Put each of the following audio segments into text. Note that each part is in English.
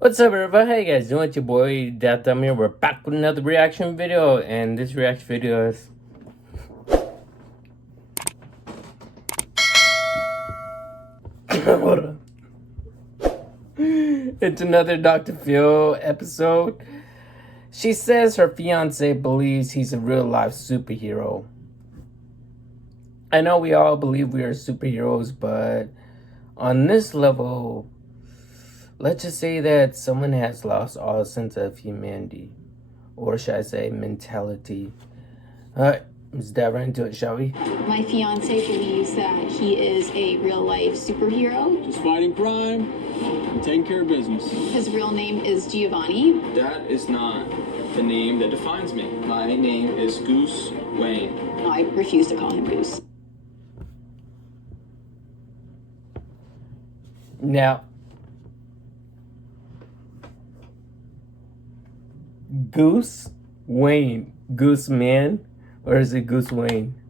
What's up, everybody? How you guys doing? It's your boy Dat Dumb here. We're back with another reaction video, and this reaction video is hold on. It's another Dr. Phil episode. She says her fiance believes he's a real life superhero. I know we all believe we are superheroes, but on this level, let's just say that someone has lost all sense of humanity, or should I say mentality. Alright, let's dive right into it, shall we? My fiance believes that he is a real life superhero. Just fighting crime and taking care of business. His real name is Giovanni. That is not the name that defines me. My name is Goose Wayne. I refuse to call him Goose. Now, Goose Wayne, Goose Man, or is it Goose Wayne?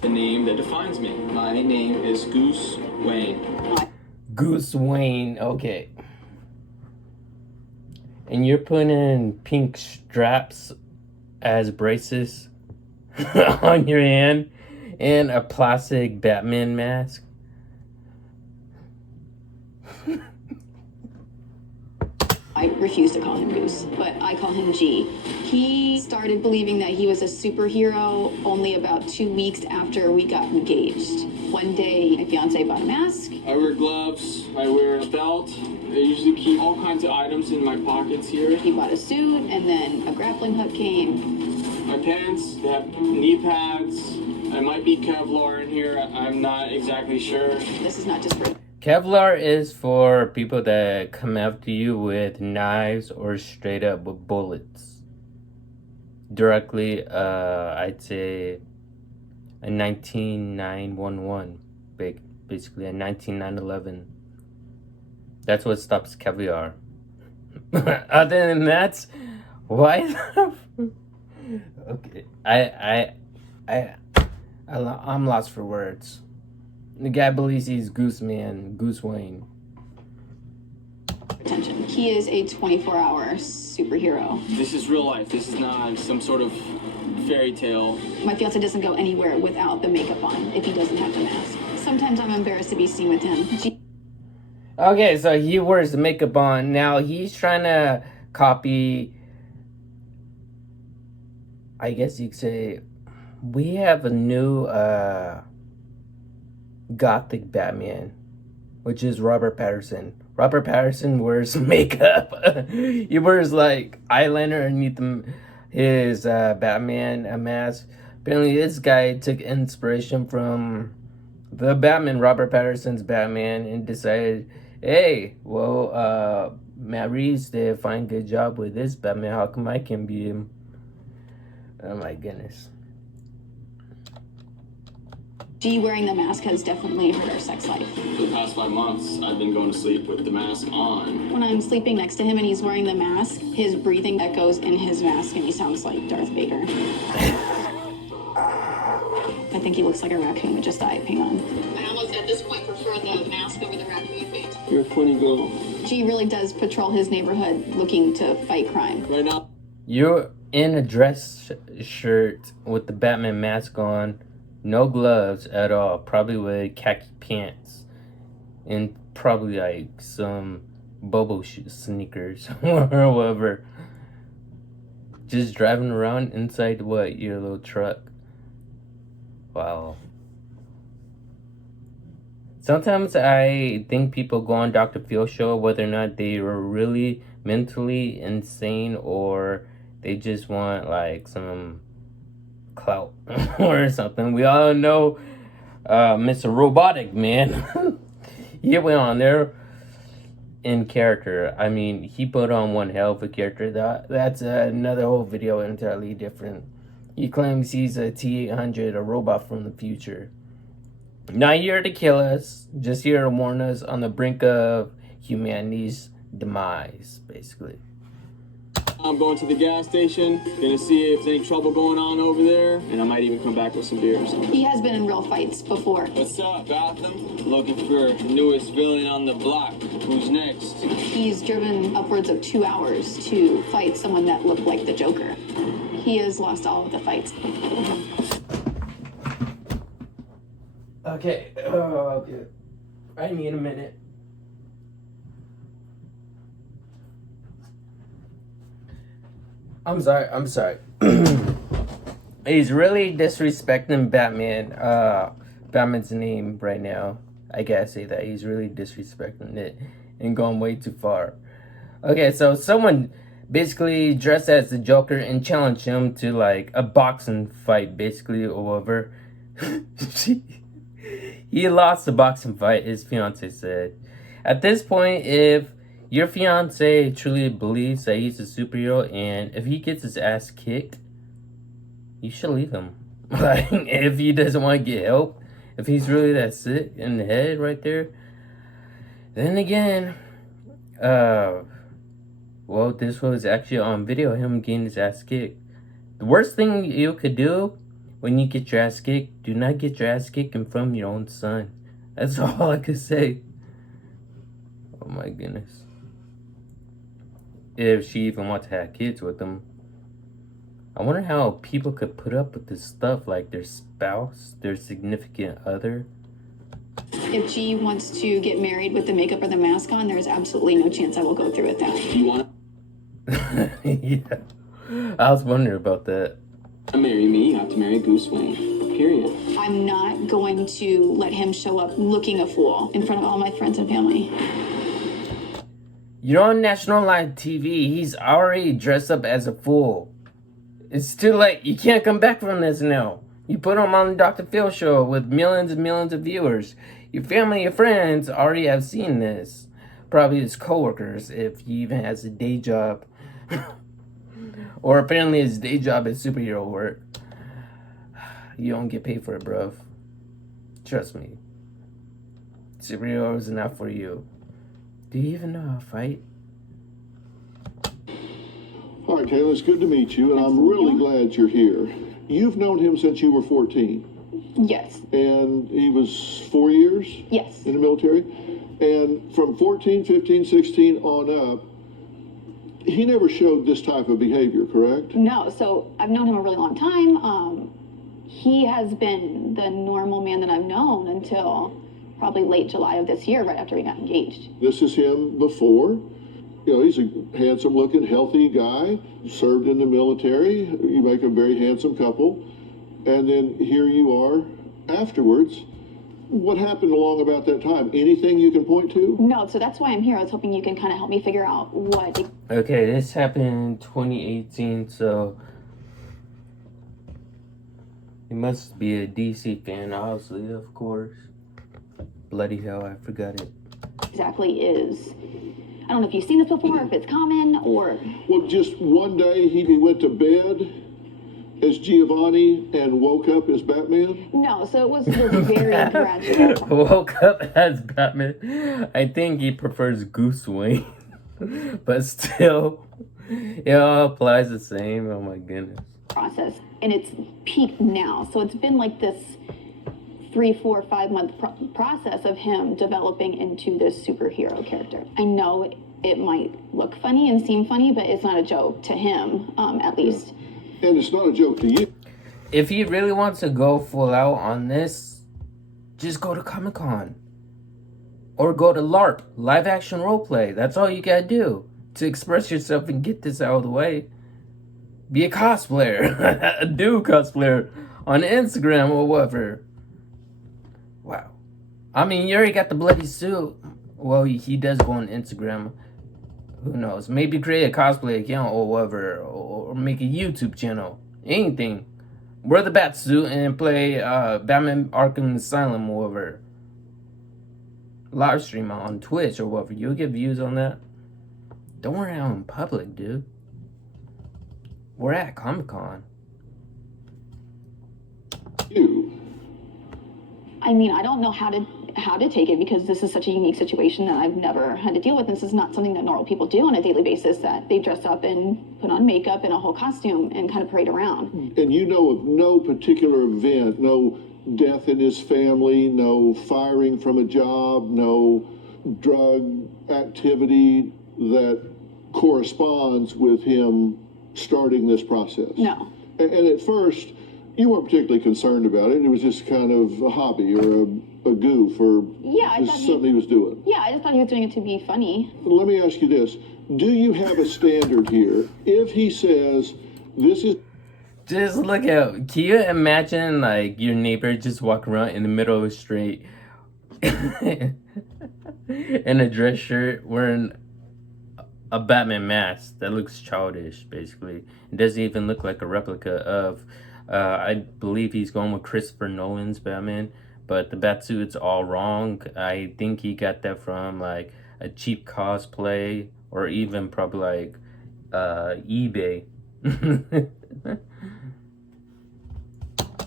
The name that defines me. My name is Goose Wayne. Goose Wayne, okay. And you're putting pink straps as braces on your hand and a plastic Batman mask. I refuse to call him Goose, but I call him G. He started believing that he was a superhero only about 2 weeks after we got engaged. One day, my fiance bought a mask. I wear gloves. I wear a belt. I usually keep all kinds of items in my pockets here. He bought a suit, and then a grappling hook came. My pants, they have knee pads. I might be Kevlar in here. I'm not exactly sure. This is not just for... Kevlar is for people that come after you with knives or straight up with bullets. Directly, I'd say a 19911, basically a 19911. That's what stops Kevlar. Other than that, why? Okay, I'm lost for words. The guy believes he's Goose Man, Goose Wayne. Attention. He is a 24-hour superhero. This is real life. This is not some sort of fairy tale. My fiance doesn't go anywhere without the makeup on if he doesn't have the mask. Sometimes I'm embarrassed to be seen with him. Okay, so he wears the makeup on. Now he's trying to copy, I guess you could say, we have a new Gothic Batman, which is Robert Pattinson. Robert Pattinson wears makeup. He wears like eyeliner underneath his Batman mask. Apparently this guy took inspiration from the Batman, Robert Pattinson's Batman, and decided, hey, well, Matt Reeves did a fine good job with this Batman. How come I can be him? Oh my goodness. G wearing the mask has definitely hurt our sex life. For the past 5 months, I've been going to sleep with the mask on. When I'm sleeping next to him and he's wearing the mask, his breathing echoes in his mask and he sounds like Darth Vader. I think he looks like a raccoon that just died. Hang on. I almost at this point prefer the mask over the raccoon face. You're a funny girl. G really does patrol his neighborhood looking to fight crime. Right now, You're in a dress shirt with the Batman mask on. No gloves at all, probably with khaki pants, and probably like some Bobo sneakers or whatever. Just driving around inside what, your little truck? Wow. Sometimes I think people go on Dr. Phil show whether or not they are really mentally insane or they just want like some clout or something. We all know Mr. Robotic Man. He went on there in character. I mean, he put on one hell of a character. That's another whole video entirely different. He claims he's a T-800, a robot from the future. Not here to kill us, just here to warn us on the brink of humanity's demise, basically. I'm going to the gas station, gonna see if there's any trouble going on over there, and I might even come back with some beers. He has been in real fights before. What's up, Gotham? Looking for newest villain on the block. Who's next? He's driven upwards of 2 hours to fight someone that looked like the Joker. He has lost all of the fights. Okay. Okay. I need a minute. I'm sorry. He's really disrespecting Batman. Batman's name right now. I gotta say that. He's really disrespecting it and going way too far. Okay, so someone basically dressed as the Joker and challenged him to like a boxing fight, basically, or whatever. He lost the boxing fight, his fiance said. At this point, if your fiance truly believes that he's a superhero and if he gets his ass kicked, you should leave him. Like, if he doesn't want to get help, if he's really that sick in the head right there, then again, well, this was actually on video, him getting his ass kicked. The worst thing you could do when you get your ass kicked, do not get your ass kicked in front of your own son. That's all I could say. Oh my goodness. If she even wants to have kids with him. I wonder how people could put up with this stuff, like their spouse, their significant other. If G wants to get married with the makeup or the mask on, there's absolutely no chance I will go through with that. You want Yeah. I was wondering about that. to marry me, you have to marry Goose Wayne. Period. I'm not going to let him show up looking a fool in front of all my friends and family. You're on national live TV. He's already dressed up as a fool. It's too late. You can't come back from this now. You put him on the Dr. Phil show with millions and millions of viewers. Your family, your friends already have seen this. Probably his coworkers, if he even has a day job. Or apparently his day job is superhero work. You don't get paid for it, bruv. Trust me. Superheroes are not for you. Do you even know how to fight? All right, Taylor, it's good to meet you, and I'm really glad you're here. You've known him since you were 14, Yes. and he was 4 years Yes. in the military. And from 14, 15, 16 on up, he never showed this type of behavior, correct? No, so I've known him a really long time. He has been the normal man that I've known until probably late July of this year, right after we got engaged. This is him before. You know, he's a handsome-looking, healthy guy, served in the military. You make a very handsome couple. And then here you are afterwards. What happened along about that time? Anything you can point to? No, so that's why I'm here. I was hoping you can kind of help me figure out what. Okay, this happened in 2018, so he must be a DC fan, obviously, of course. Bloody hell, I forgot it. Exactly is. I don't know if you've seen this before, if it's common, or. Well, just one day he went to bed as Giovanni and woke up as Batman? No, so it was very gradual. Woke up as Batman. I think he prefers Goose Wayne. But still, it all applies the same. Oh my goodness. Process, and it's peaked now. So it's been like this 3, 4, 5 month process of him developing into this superhero character. I know it might look funny and seem funny, but it's not a joke to him, at least. And it's not a joke to you. If he really wants to go full out on this, just go to Comic-Con. Or go to LARP, live action roleplay. That's all you gotta do to express yourself and get this out of the way. Be a cosplayer. Do cosplayer on Instagram or whatever. Wow. I mean, you already got the bloody suit. Well, he does go on Instagram. Who knows? Maybe create a cosplay account or whatever. Or make a YouTube channel. Anything. Wear the bat suit and play Batman Arkham Asylum or whatever. Live stream on Twitch or whatever. You'll get views on that. Don't wear it out in public, dude. We're at Comic-Con. You. I mean, I don't know how to how to take it because this is such a unique situation that I've never had to deal with. This is not something that normal people do on a daily basis, that they dress up and put on makeup and a whole costume and kind of parade around. And you know of no particular event, no death in his family, no firing from a job, no drug activity that corresponds with him starting this process? No. And at first, you weren't particularly concerned about it. It was just kind of a hobby or a goof or just something he was doing. Yeah, I just thought he was doing it to be funny. Let me ask you this. Do you have a standard here? If he says, this is... Just look at, can you imagine like your neighbor just walk around in the middle of the street in a dress shirt wearing a Batman mask that looks childish, basically. It doesn't even look like a replica of, I believe he's going with Christopher Nolan's Batman, but the Batsuit's all wrong. I think he got that from like a cheap cosplay or even probably like eBay.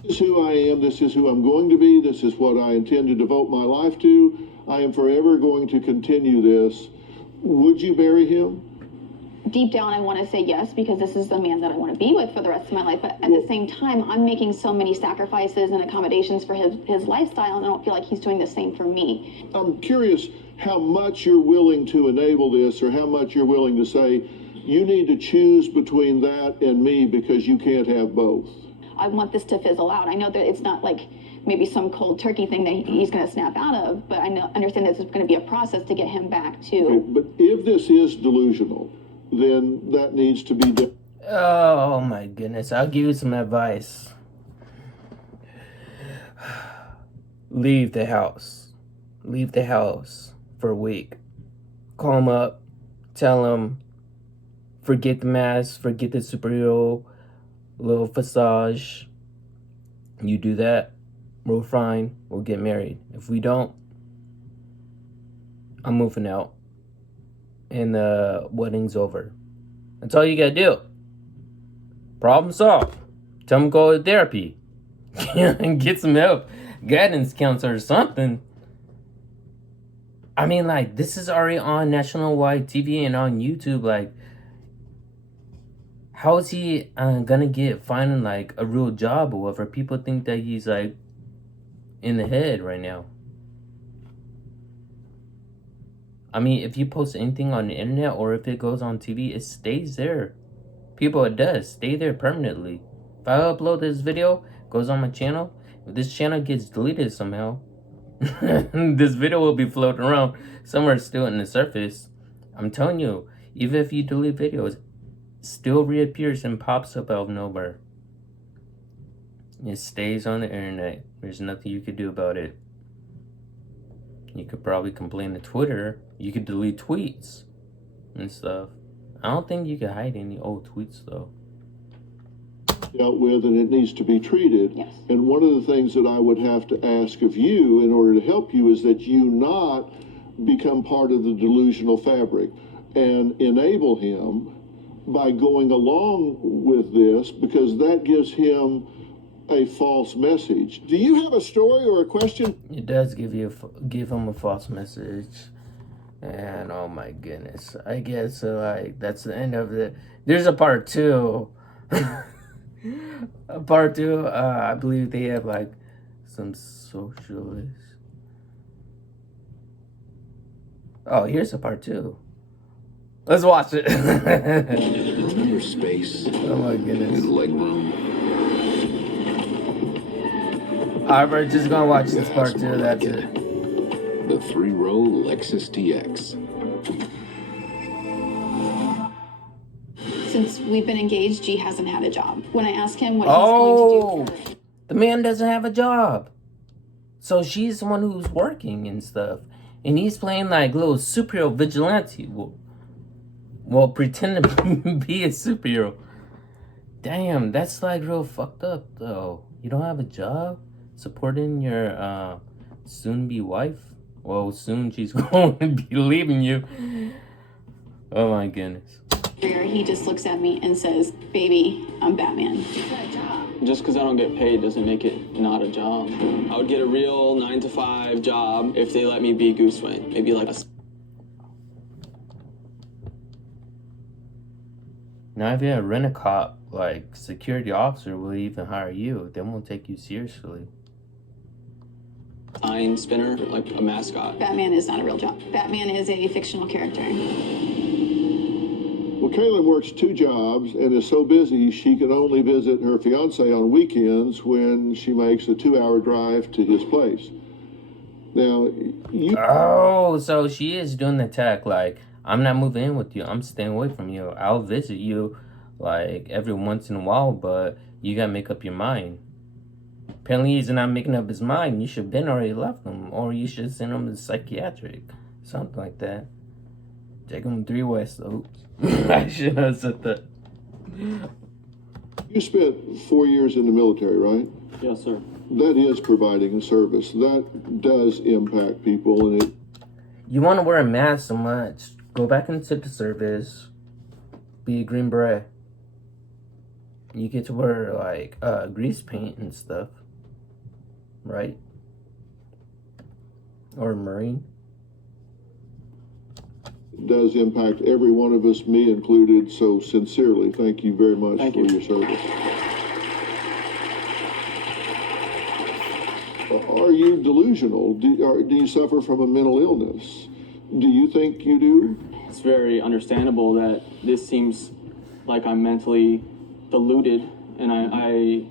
This is who I am, this is who I'm going to be, this is what I intend to devote my life to. I am forever going to continue this. Would you marry him? Deep down, I want to say yes, because this is the man that I want to be with for the rest of my life. But at the same time, I'm making so many sacrifices and accommodations for his lifestyle, and I don't feel like he's doing the same for me. I'm curious how much you're willing to enable this, or how much you're willing to say, you need to choose between that and me because you can't have both. I want this to fizzle out. I know that it's not like maybe some cold turkey thing that he's going to snap out of, but I understand this is going to be a process to get him back to. Okay, but if this is delusional, then that needs to be done. Oh my goodness, I'll give you some advice. Leave the house. Leave the house for a week. Call him up. Tell him, forget the mask, forget the superhero little facade. You do that, we're fine, we'll get married. If we don't, I'm moving out and the wedding's over. That's all you gotta do. Problem solved. Tell him to go to therapy and get some help, guidance counselor or something. I mean, like, this is already on national-wide TV and on YouTube. Like, how is he gonna finding like a real job or whatever? People think that he's like in the head right now. I mean, if you post anything on the internet or if it goes on TV, it stays there. People, it does stay there permanently. If I upload this video, it goes on my channel. If this channel gets deleted somehow, this video will be floating around somewhere still in the surface. I'm telling you, even if you delete videos, still reappears and pops up out of nowhere. It stays on the internet. There's nothing you could do about it. You could probably complain to Twitter. You could delete tweets and stuff. I don't think you can hide any old tweets though. Dealt with, and it needs to be treated. Yes. And one of the things that I would have to ask of you in order to help you is that you not become part of the delusional fabric and enable him by going along with this, because that gives him a false message. Do you have a story or a question? It does give him a false message, and oh my goodness, I guess like that's the end of it. There's a part two. A part two. I believe they have like some socialists. Oh, here's a part two. Let's watch it. Remember space? Oh my goodness. And leg room. Alright, we're just gonna watch this part two. That's it. The 3-row Lexus TX. Since we've been engaged, G hasn't had a job. When I ask him what he's going to do for The man doesn't have a job. So she's the one who's working and stuff. And he's playing like little superhero vigilante. Well, pretend to be a superhero. Damn, that's like real fucked up though. You don't have a job supporting your soon-be wife? Well, soon she's going to be leaving you. Oh my goodness. career, he just looks at me and says, "Baby, I'm Batman." He's got a job. just because I don't get paid doesn't make it not a job. I would get a real 9-to-5 job if they let me be Goose Wayne. Maybe like a... Now, if you're a rent-a-cop, like, security officer will even hire you. They won't take you seriously. sign spinner, like a mascot. Batman is not a real job. Batman is a fictional character. Well, Kaylin works 2 jobs and is so busy she can only visit her fiance on weekends when she makes a 2-hour drive to his place. Now, Oh, so she is doing the tech, like, I'm not moving in with you. I'm staying away from you. I'll visit you, like, every once in a while, but you gotta make up your mind. Apparently he's not making up his mind. You should have been already left him, or you should send him to psychiatric. Something like that. Take him 3 West Oaks. I should have said that. you spent 4 years in the military, right? Yes, sir. That is providing a service. That does impact people, and it... You want to wear a mask so much, go back into the service, be a Green Beret. You get to wear, like, grease paint and stuff. Right? Or a Marine. does impact every one of us, me included, so sincerely, thank you very much Thank for you. your service. Are you delusional? Do you suffer from a mental illness? Do you think you do? It's very understandable that this seems like I'm mentally deluded, and I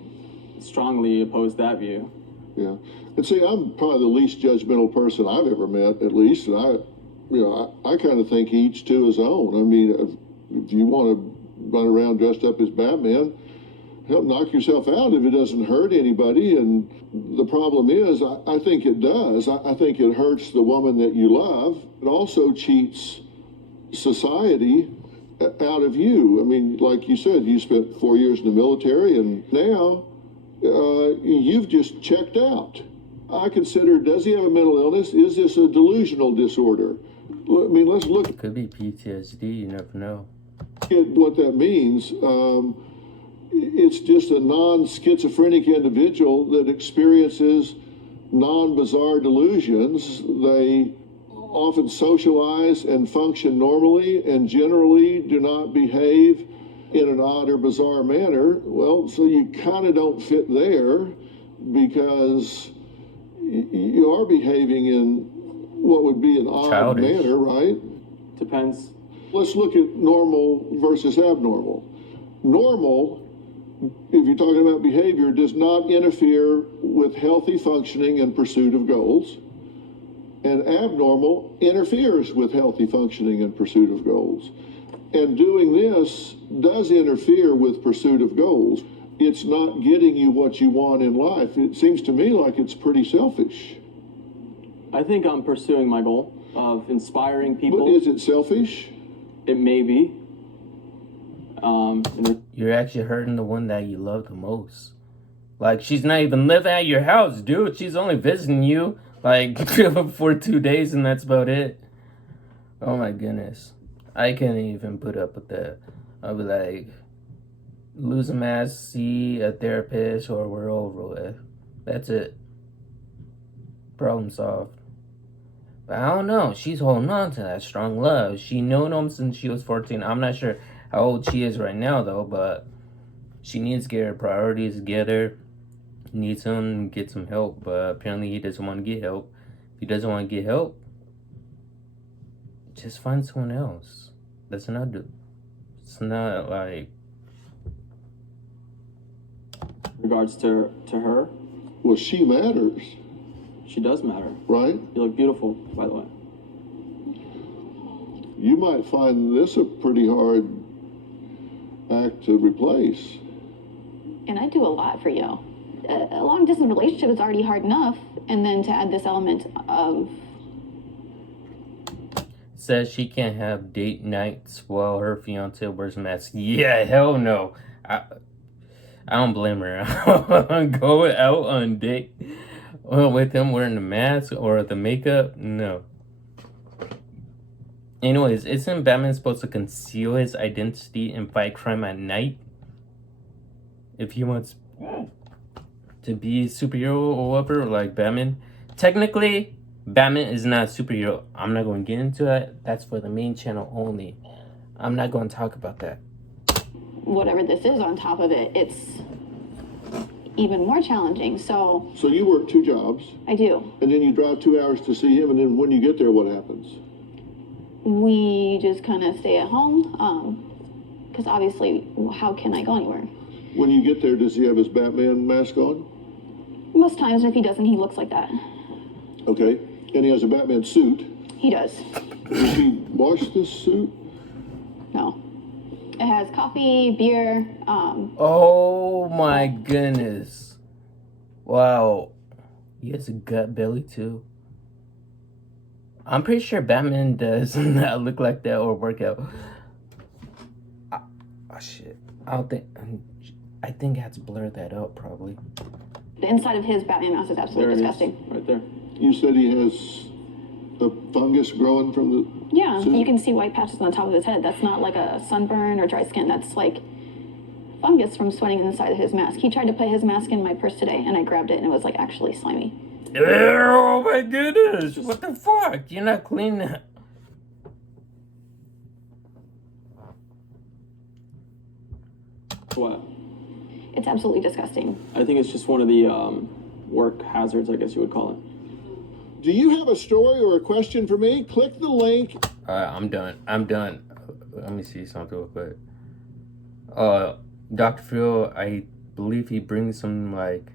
strongly oppose that view. Yeah. And see, I'm probably the least judgmental person I've ever met, at least, and I kind of think each to his own. I mean, if you want to run around dressed up as Batman, help knock yourself out if it doesn't hurt anybody. And the problem is, I think it does. I think it hurts the woman that you love. It also cheats society out of you. I mean, like you said, you spent 4 years in the military, and now you've just checked out. I consider, does he have a mental illness? Is this a delusional disorder? I mean, let's look It could be PTSD, you never know. at what that means. It's just a non-schizophrenic individual that experiences non-bizarre delusions. They often socialize and function normally and generally do not behave in an odd or bizarre manner. Well, so you kind of don't fit there because you are behaving in what would be an odd Childish. manner, right? Depends. Let's look at normal versus abnormal. Normal, if you're talking about behavior, does not interfere with healthy functioning and pursuit of goals. And abnormal interferes with healthy functioning and pursuit of goals. And doing this does interfere with pursuit of goals. It's not getting you what you want in life. It seems to me like it's pretty selfish. I think I'm pursuing my goal of inspiring people. But is it selfish? It may be. You're actually hurting the one that you love the most. Like, she's not even living at your house, dude. She's only visiting you, like, for 2 days, and that's about it. Oh my goodness. I can't even put up with that. I'll be like, lose a mask, see a therapist, or we're over with. That's it. Problem solved. But I don't know. She's holding on to that strong love. She known him since she was 14. I'm not sure how old she is right now, though, but she needs to get her priorities together. Needs him to get some help, but apparently he doesn't want to get help. If he doesn't want to get help, just find someone else. That's not do. It's not like. Regards to her, Well, she matters, she does matter. right? You look beautiful, by the way. You might find this a pretty hard act to replace. And I do a lot for you. A long distance relationship is already hard enough, and then to add this element of Says she can't have date nights while her fiance wears a mask. Yeah, hell no. I don't blame her. Go out on date with him wearing the mask or the makeup. No. Anyways, isn't Batman supposed to conceal his identity and fight crime at night? If he wants to be a superhero or whatever, like Batman. Technically, Batman is not a superhero. I'm not going to get into it. That's for the main channel only. I'm not going to talk about that. Whatever this is on top of it, it's even more challenging. So you work 2 jobs, I do. and then you drive 2 hours to see him, and then when you get there, what happens? We just kind of stay at home because obviously, how can I go anywhere? When you get there, does he have his Batman mask on? Most times, if he doesn't, he looks like that. Okay. And he has a Batman suit. He does. Does he wash this suit? No. It has coffee, beer. Oh my goodness. Wow. He has a gut belly too. I'm pretty sure Batman does not look like that or work out. Oh shit. I think I have to blur that out probably. The inside of his Batman mask is absolutely disgusting. Right there. You said he has a fungus growing from the Yeah, suit? you can see white patches on the top of his head. That's not like a sunburn or dry skin. That's like fungus from sweating inside of his mask. He tried to put his mask in my purse today, and I grabbed it, and it was like actually slimy. Oh my goodness! What the fuck? You're not clean that. What? It's absolutely disgusting. I think it's just one of the work hazards, I guess you would call it. Do you have a story or a question for me? Click the link. Alright, I'm done. Let me see something real quick. Dr. Phil, I believe he brings some like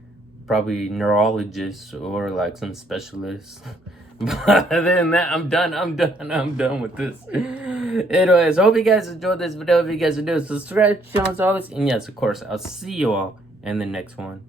probably neurologists or like some specialists. But other than that, I'm done with this. Anyways, I hope you guys enjoyed this video. If you guys are new, subscribe to the channel as always. And yes, of course, I'll see you all in the next one.